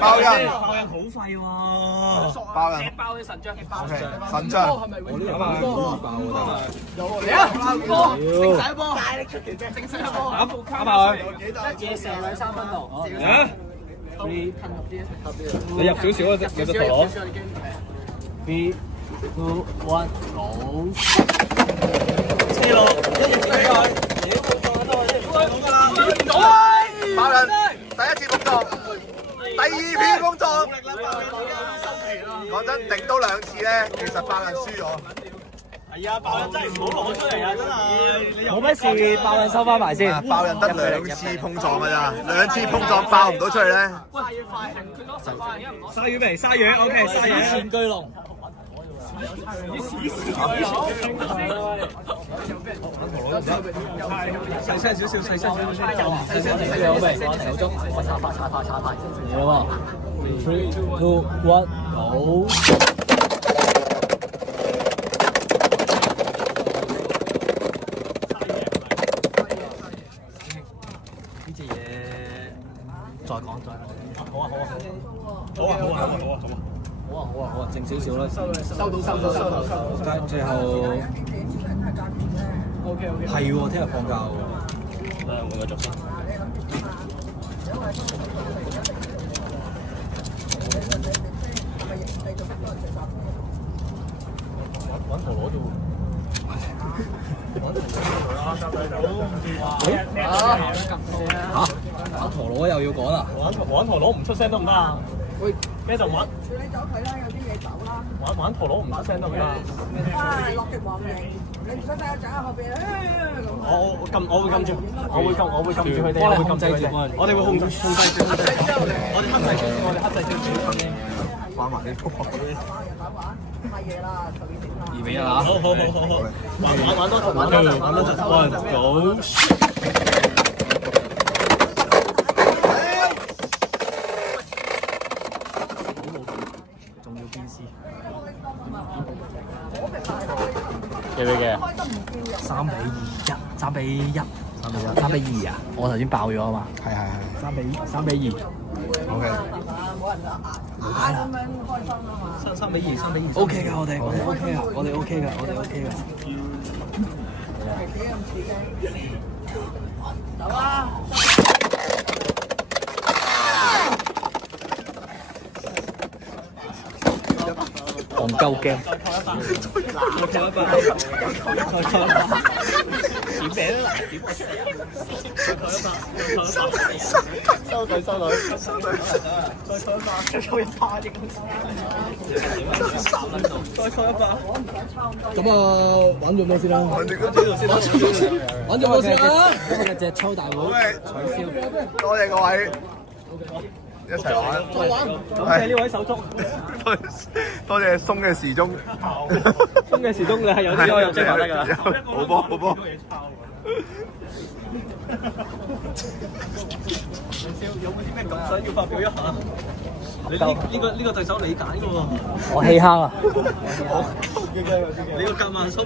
爆人好廢喎！爆人，爆佢神將，神將，我呢個爆嚟啊！波，正晒波，大力出奇啫，正晒波，打爆佢！一嘢射兩3分度。啊！你入少少啊，有隻陀螺。3、2、1，走！車路，一日俾佢。爆人，第一次碰撞，第二次碰撞。講真，頂多2次咧，其實爆人輸咗。係啊，爆人真係唔好攞出嚟啊！真係。冇乜事，爆人收翻埋先。爆人得2次碰撞㗎咋，2次碰撞爆唔到出去咧。喂，快，佢攞10塊，而家唔攞。鯊魚未？鯊魚 ，OK，鯊魚。全巨龍。細聲少少，細聲少少。有未？手中，我插牌。嚟啦喎！3、2、1，走！呢隻嘢再講。好啊，靜少少啦。收到。最後 OK。係喎，聽日放假喎。換個軸先。揾陀螺啫喎。玩陀螺又要講啦。玩陀螺唔出聲得唔得啊？喂，咩就玩？處理走佢啦，有啲嘢走啦。玩陀螺唔出聲得唔得啊？落極黃型，你唔使睇我走喺後邊咁。我會撳住，我會撳住佢哋，我哋會控制住，我哋會控制住，我哋克制住，玩埋啲波。太夜啦，12點啦。2比1啦。好，玩多陣，走。仲要邊絲？幾比幾啊？3比1，3比1，3比2啊！我頭先爆咗啊嘛。係3比2。OK。冇人啊咁樣開心啊嘛。3比2。OK 㗎，我哋 OK 㗎，我哋 OK 㗎。幾咁刺激？走啦！戇鳩驚。點名啦！收隊，再抽100億。咁啊，玩咗咩先啦？玩咗咩先啦？今日隻抽大會取消。多謝各位，一齊玩。感謝呢位手足。多謝鬆嘅時鐘。鬆嘅時鐘你係有啲可以有精華得㗎。好波。有冇啲咩感想要發表一下？你呢個對手你揀嘅喎。我棄坑啊！你個夾萬心